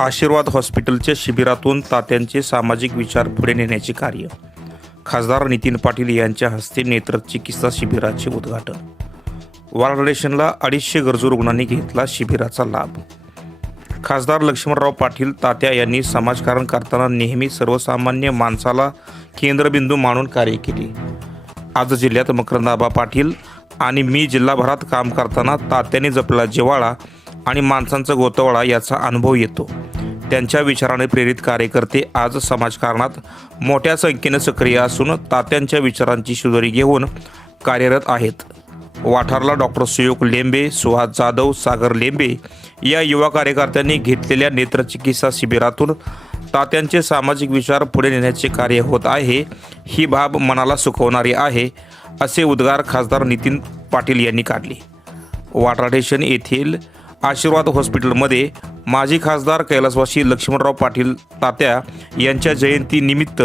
आशीर्वाद हॉस्पिटलच्या शिबिरातून तात्यांचे सामाजिक विचार पुढे नेण्याचे कार्य. खासदार नितीन पाटील यांच्या हस्ते नेत्र चिकित्सा शिबिराचे उद्घाटन. वार्ड अडीचशे गरजू रुग्णांनी घेतला शिबिराचा लाभ. खासदार लक्ष्मणराव पाटील तात्या यांनी समाजकारण करताना नेहमी सर्वसामान्य माणसाला केंद्रबिंदू मानून कार्य केले. आज जिल्ह्यात मकरंदाबा पाटील आणि मी जिल्हाभरात काम करताना तात्याने जपला जिवाळा आणि माणसांचा गोतवाळा याचा अनुभव येतो. त्यांच्या विचाराने प्रेरित कार्यकर्ते आज समाजकारणात मोठ्या संख्येने सक्रिय असून तात्यांच्या विचारांची शिदोरी घेऊन कार्यरत आहेत. वाठारला डॉक्टर सुयोग लेंबे सुहास जाधव सागर लेंबे या युवा कार्यकर्त्यांनी घेतलेल्या नेत्रचिकित्सा शिबिरातून तात्यांचे सामाजिक विचार पुढे नेण्याचे कार्य होत आहे ही बाब मनाला सुखवणारी आहे असे उद्गार खासदार नितीन पाटील यांनी काढले. वाटाडेशन येथील आशीर्वाद हॉस्पिटलमध्ये माजी खासदार कैलासवासी लक्ष्मणराव पाटील तात्या यांच्या जयंतीनिमित्त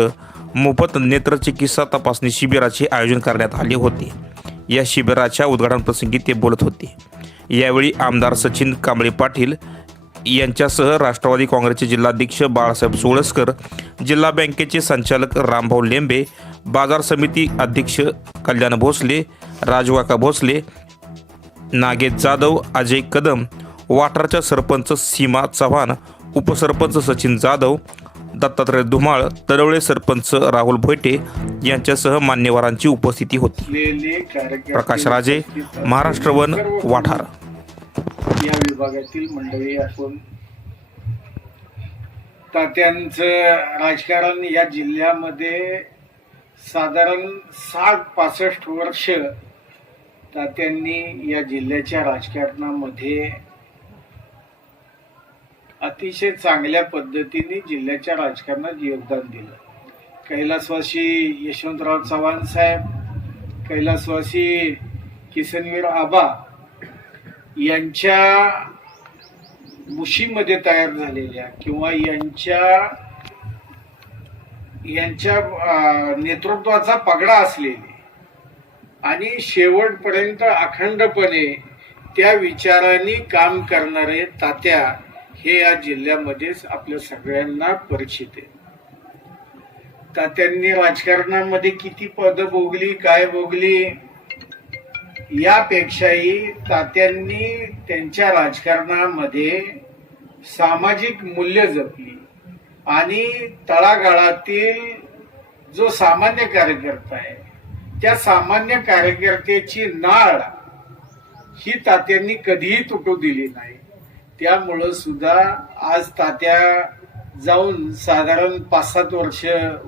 मोफत नेत्रचिकित्सा तपासणी शिबिराचे आयोजन करण्यात आले होते. या शिबिराच्या उद्घाटनप्रसंगी ते बोलत होते. यावेळी आमदार सचिन कांबळे पाटील यांच्यासह राष्ट्रवादी काँग्रेसचे जिल्हाध्यक्ष बाळासाहेब सोळसकर जिल्हा बँकेचे संचालक रामभाऊ लेंबे बाजार समिती अध्यक्ष कल्याण भोसले राजवाका भोसले नागेश जाधव अजय कदम वाठारच्या सरपंच सीमा चव्हाण उपसरपंच सचिन जाधव दत्तात्रय धुमाळ तडवळे सरपंच राहुल भोयटे यांच्यासह मान्यवरांची उपस्थिती होती. प्रकाश राजे महाराष्ट्र वन वाठार. या विभागातील मंडळी असून तात्यांचं राजकारण या जिल्ह्यामध्ये साधारण साठ पासष्ट वर्ष तात्यांनी या जिल्ह्याच्या राजकारणामध्ये अतिशय चांगल्या पद्धतीने जिल्ह्याच्या राजकारणात योगदान दिलं. कैलासवासी यशवंतराव चव्हाण साहेब कैलासवासी किसनवीर आबा यांच्या मुशीमध्ये तयार झालेल्या किंवा यांच्या यांच्या नेतृत्वाचा पगडा असलेले आणि शेवटपर्यंत अखंडपणे त्या विचारांनी काम करणारे तात्या हे या जिल्ह्यामध्येच आपल्या सगळ्यांना परिचित आहे. तात्यांनी राजकारणामध्ये किती पद भोगली काय भोगली? यापेक्षाही तात्यांनी त्यांच्या राजकारणामध्ये सामाजिक मूल्य जपली आणि तळागाळातील जो सामान्य कार्यकर्ता आहे त्या सामान्य कार्यकर्त्याची नाळ ही तात्यांनी कधीही तुटू दिली नाही. त्यामुळं सुद्धा आज तात्या जाऊन साधारण पाच सात वर्ष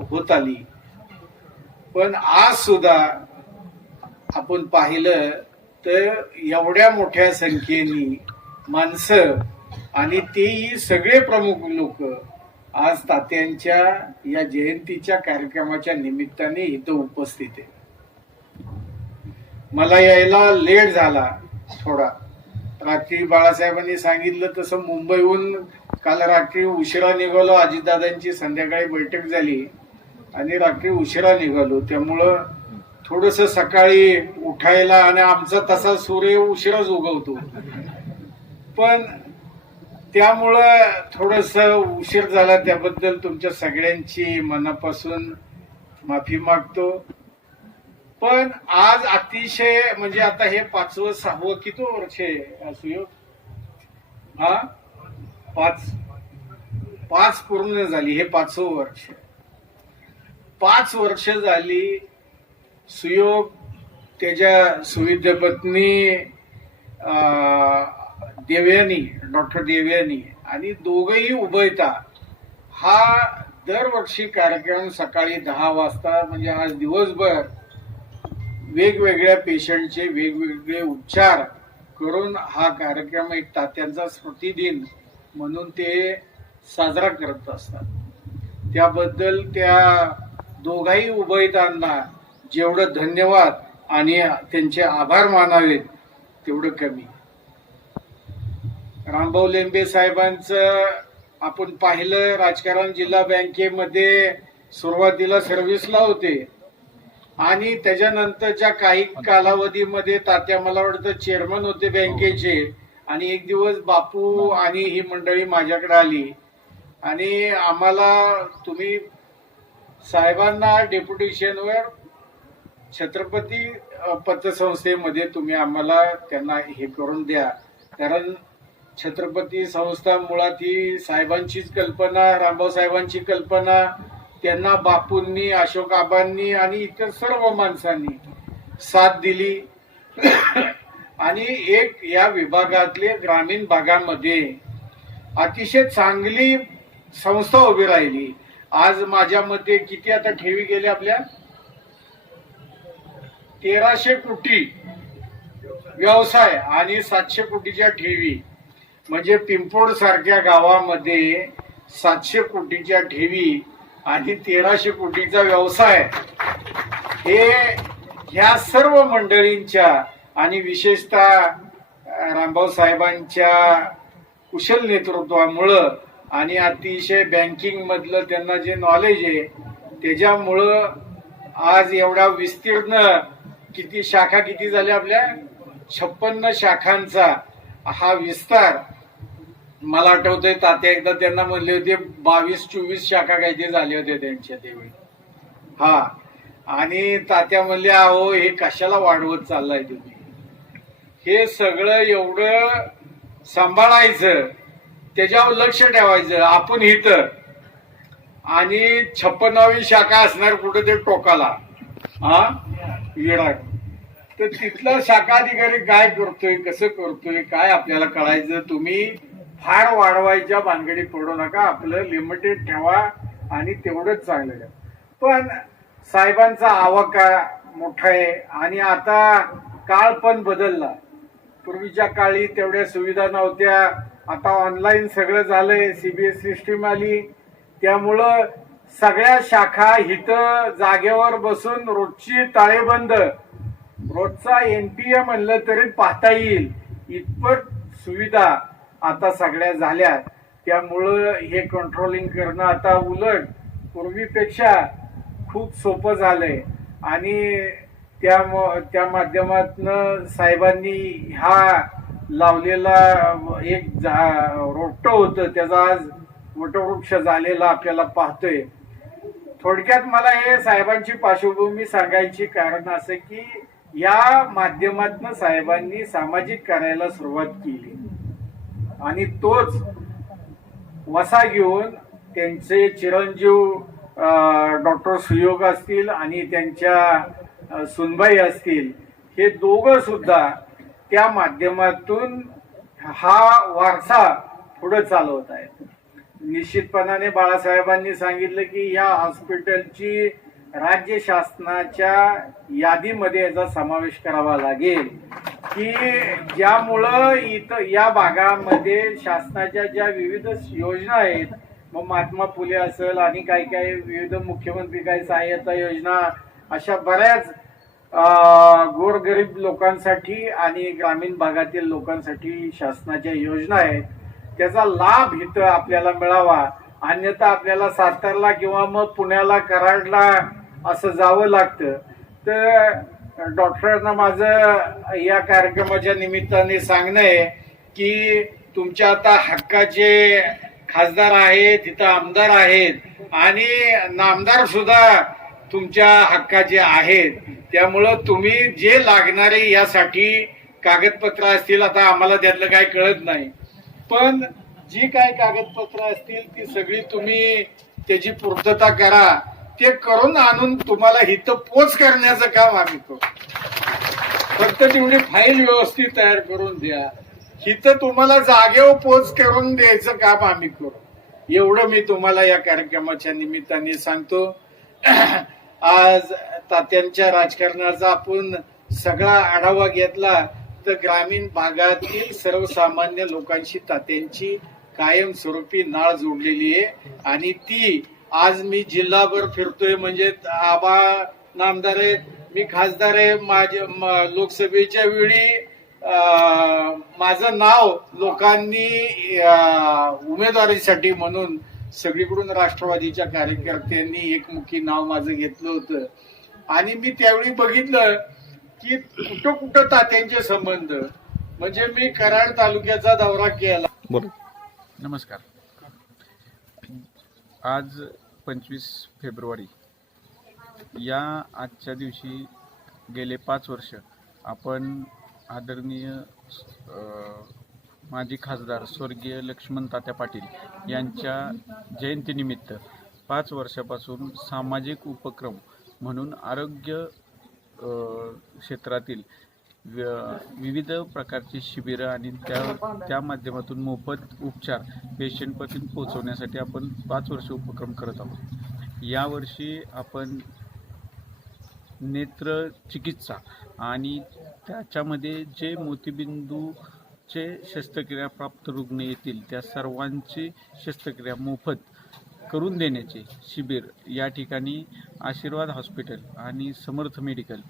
होत आली. पण आज सुद्धा आपण पाहिलं तर एवढ्या मोठ्या संख्येने माणसं आणि तेही सगळे प्रमुख लोक आज तात्यांच्या या जयंतीच्या कार्यक्रमाच्या निमित्ताने इथं उपस्थित आहे मला यायला लेट झाला थोडा. रात्री बाळासाहेबांनी सांगितलं तसं मुंबईहून काल रात्री उशिरा निघालो. अजितदादांची संध्याकाळी बैठक झाली आणि रात्री उशिरा निघालो. त्यामुळं थोडस सकाळी उठायला आणि आमचा तसा सूर्य उशिराच उगवतो. पण त्यामुळं थोडस उशीर झाला. त्याबद्दल तुमच्या सगळ्यांची मनापासून माफी मागतो. पण आज अतिशय म्हणजे आता हे पाचवं सहावं किती वर्ष आहे सुयोग? हा? पाच. पाच पूर्ण झाली हे पाचवं वर्ष पाच वर्ष झाली सुयोग त्याच्या सुविद्य पत्नी अं, देवयानी डॉक्टर देवयानी आणि दोघही उभयता हा दरवर्षी कार्यक्रम सकाळी दहा वाजता म्हणजे आज दिवसभर वेगवेगळ्या पेशंटचे वेगवेगळे उपचार करून हा कार्यक्रम एक तात्यांचा स्मृती दिन म्हणून ते साजरा करत असतात. त्याबद्दल त्या दोघाही उभयतांना जेवढं धन्यवाद आणि त्यांचे आभार मानावेत तेवढं कमी. रामभाऊ लेंबे साहेबांचं आपण पाहिलं राजकारण जिल्हा बँकेमध्ये सुरुवातीला सर्व्हिसला होते. आणि त्याच्यानंतरच्या काही कालावधीमध्ये तात्या मला वाटतं चेअरमन होते बँकेचे. आणि एक दिवस बापू आणि ही मंडळी माझ्याकडे आली. आणि आम्हाला तुम्ही साहेबांना डेप्युटेशनवर छत्रपती पतसंस्थेमध्ये तुम्ही आम्हाला त्यांना हे करून द्या. कारण छत्रपती संस्था मुळात ही साहेबांचीच कल्पना रामभाऊ साहेबांची कल्पना त्यांना बापूंनी अशोकाबांनी आणि इतर सर्व माणसांनी साथ दिली. आणि एक या विभागातले ग्रामीण भागामध्ये अतिशय चांगली संस्था उभी राहिली. आज माझ्या मते किती आता ठेवी गेल्या आपल्या? तेराशे कोटी व्यवसाय आणि सातशे कोटीच्या ठेवी. म्हणजे पिंपोड सारख्या गावामध्ये सातशे कोटीच्या ठेवी आणि तेराशे कोटीचा व्यवसाय हे ह्या सर्व मंडळींच्या आणि विशेषतः रामभाऊ साहेबांच्या कुशल नेतृत्वामुळं आणि अतिशय बँकिंग मधलं त्यांना जे नॉलेज आहे त्याच्यामुळं आज एवढा विस्तीर्ण किती शाखा किती झाल्या आपल्या? छप्पन्न शाखांचा हा विस्तार मला आठवतंय तात्या एकदा त्यांना म्हणले होते बावीस चोवीस शाखा काहीतरी झाले होते त्यांच्या त्यावेळी हा. आणि तात्या म्हणले अहो हे कशाला वाढवत चाललाय तुम्ही? हे सगळं एवढं सांभाळायचं त्याच्यावर लक्ष ठेवायचं आपण इथं. आणि छप्पनावी शाखा असणार कुठं ते टोकाला. हा? विराट तर तिथला शाखा अधिकारी काय करतोय कसं करतोय काय आपल्याला कळायचं? तुम्ही फार वाढवायच्या भानगडीत पडू नका. आपलं लिमिटेड ठेवा आणि तेवढंच चांगलं पण साहेबांचा आवाका मोठा आहे आणि आता काळ पण बदलला. पूर्वीच्या काळी तेवढ्या सुविधा नव्हत्या. आता ऑनलाईन सगळं झालंय. सीबीएस सिस्टीम आली. त्यामुळं सगळ्या शाखा हिथं जागेवर बसून रोजची ताळेबंद रोजचा एनपीए म्हणलं तरी पाहता येईल. इतपत सुविधा. आता सगळ्या झाल्या. त्यामुळं हे कंट्रोलिंग करणं आता उलट पूर्वीपेक्षा खूप सोपं झालंय. आणि त्या म- त्या माध्यमातनं साहेबांनी हा लावलेला एक रोपटं होतं. त्याचा आज वटवृक्ष झालेला आपल्याला पाहतोय. थोडक्यात मला हे साहेबांची पार्श्वभूमी सांगायची कारण असं की या माध्यमातनं साहेबांनी सामाजिक कार्याला सुरुवात केली. आणि तोच वसा घेऊन त्यांचे चिरंजीव डॉक्टर सुयोग असतील आणि त्यांच्या सुनबाई असतील हे दोघं सुद्धा त्या माध्यमातून हा वारसा पुढे चालवत आहेत. निश्चितपणाने बाळासाहेबांनी सांगितलं की या हॉस्पिटलची राज्य शासनाच्या यादीमध्ये याचा समावेश करावा लागेल. की ज्यामुळं इथं या भागामध्ये शासनाच्या ज्या विविध योजना आहेत मग महात्मा फुले असेल आणि काही काही विविध मुख्यमंत्री काही सहाय्यता योजना अशा बऱ्याच गोरगरीब लोकांसाठी आणि ग्रामीण भागातील लोकांसाठी शासनाच्या योजना आहेत. त्याचा लाभ इथं आपल्याला मिळावा. अन्यथा आपल्याला सातारला किंवा मग पुण्याला कराडला असं जावं लागतं. तर डॉक्टरांना माझं या कार्यक्रमाच्या निमित्ताने सांगणं आहे की तुमच्या आता हक्काचे खासदार आहेत तिथं आमदार आहेत आणि नामदार सुद्धा तुमच्या हक्काचे आहेत. त्यामुळं तुम्ही जे लागणारे यासाठी कागदपत्र असतील आता आम्हाला त्यातलं काय कळत नाही. पण जी काय कागदपत्र असतील ती सगळी तुम्ही त्याची पूर्तता करा. ते करून आणून तुम्हाला हित पोच करण्याचं काम आम्ही करू. फक्त तेवढी फाईल व्यवस्थित तयार करून द्या. हित तुम्हाला जागेवर पोच करून द्यायचं काम आम्ही करू. एवढं मी तुम्हाला या कार्यक्रमाच्या निमित्ताने सांगतो. आज तात्यांच्या राजकारणाचा आपण सगळा आढावा घेतला. तर ग्रामीण भागातील सर्वसामान्य लोकांशी तात्यांची कायमस्वरूपी नाळ जोडलेली आहे. आणि ती आज मी जिल्हाभर फिरतोय म्हणजे आबा नामदार आहेत मी खासदार आहे माझ्या म- लोकसभेच्या वेळी अं, माझं नाव लोकांनी उमेदवारीसाठी म्हणून सगळीकडून राष्ट्रवादीच्या कार्यकर्त्यांनी एकमुखी नाव माझं घेतलं होतं. आणि मी त्यावेळी बघितलं की कुठं कुठं तात्यांचे संबंध. म्हणजे मी कराड तालुक्याचा दौरा केला. नमस्कार. आज पंचवीस फेब्रुवारी. या आजच्या दिवशी गेले पाच वर्ष आपण आदरणीय माजी खासदार स्वर्गीय लक्ष्मण तात्या पाटील यांच्या जयंतीनिमित्त पाच वर्षापासून सामाजिक उपक्रम म्हणून आरोग्य क्षेत्रातील विविध प्रकारची शिबिरं आणि त्या त्या माध्यमातून मोफत उपचार पेशंटपर्यंत पोहोचवण्यासाठी आपण पाच वर्ष उपक्रम करत आहोत. यावर्षी आपण नेत्र चिकित्सा आणि त्याच्यामध्ये जे मोतीबिंदूचे शस्त्रक्रिया प्राप्त रुग्ण येतील त्या सर्वांची शस्त्रक्रिया मोफत करून देण्याचे शिबिर या ठिकाणी आशीर्वाद हॉस्पिटल आणि समर्थ मेडिकल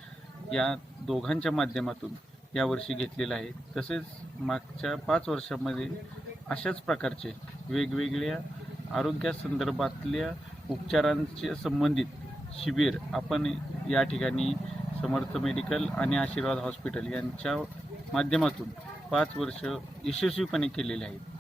या दोघांच्या माध्यमातून यावर्षी घेतलेलं आहे. तसेच मागच्या पाच वर्षामध्ये अशाच प्रकारचे वेगवेगळ्या आरोग्यासंदर्भातल्या उपचारांचे संबंधित शिबिर आपण या ठिकाणी समर्थ मेडिकल आणि आशीर्वाद हॉस्पिटल यांच्या माध्यमातून पाच वर्ष यशस्वीपणे केलेले आहेत.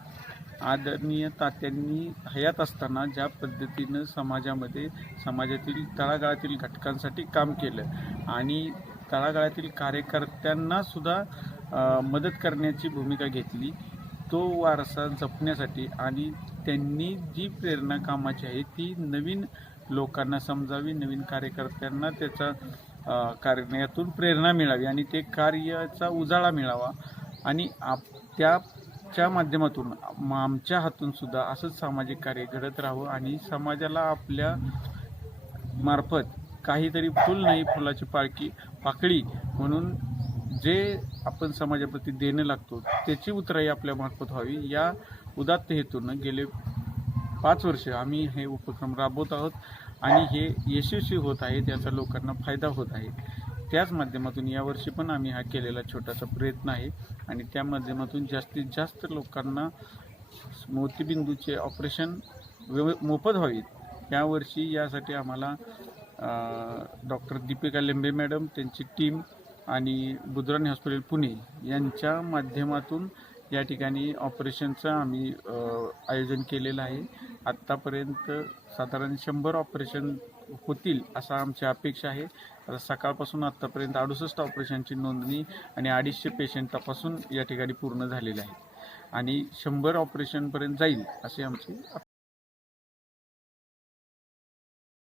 आदरणीय तात्यांनी हयात असताना ज्या पद्धतीनं समाजामध्ये समाजातील तळागाळातील घटकांसाठी काम केलं आणि तळागाळातील कार्यकर्त्यांना सुद्धा मदत करण्याची भूमिका घेतली. तो वारसा जपण्यासाठी आणि त्यांनी जी प्रेरणा कामाची आहे ती नवीन लोकांना समजावी नवीन कार्यकर्त्यांना त्याचा कार्यातून प्रेरणा मिळावी आणि ते कार्याचा उजाळा मिळावा. आणि आप त्याच्या माध्यमातून आमच्या हातून सुद्धा असंच सामाजिक कार्य घडत राहावं आणि समाजाला आपल्या मार्फत काहीतरी फुल नाही फुलाची पाळखी पाकळी म्हणून जे आपण समाजाप्रती देणं लागतो त्याची उतराई आपल्या मार्फत व्हावी. या उदात्त हेतूनं गेले पाच वर्ष आम्ही हे उपक्रम राबवत आहोत आणि हे यशस्वी होत आहे त्याचा लोकांना फायदा होत आहे. त्याच माध्यमातून यावर्षी पण आम्ही हा केलेला छोटासा प्रयत्न आहे आणि त्या माध्यमातून जास्तीत जास्त लोकांना मोतीबिंदूचे ऑपरेशन व्यव मोफत व्हावीत यावर्षी यासाठी आम्हाला डॉक्टर दीपिका लेंबे मॅडम त्यांची टीम आणि बुधराणी हॉस्पिटल पुणे यांच्या माध्यमातून या ठिकाणी ऑपरेशनचं आम्ही आयोजन केलेलं आहे. आत्तापर्यंत साधारण शंभर ऑपरेशन होतील असा आमची अपेक्षा आहे. आता सकाळपासून आत्तापर्यंत अडुसष्ट ऑपरेशनची नोंदणी आणि अडीचशे पेशंट तपासून या ठिकाणी पूर्ण झालेले आहेत आणि शंभर ऑपरेशनपर्यंत जाईल अशी आमची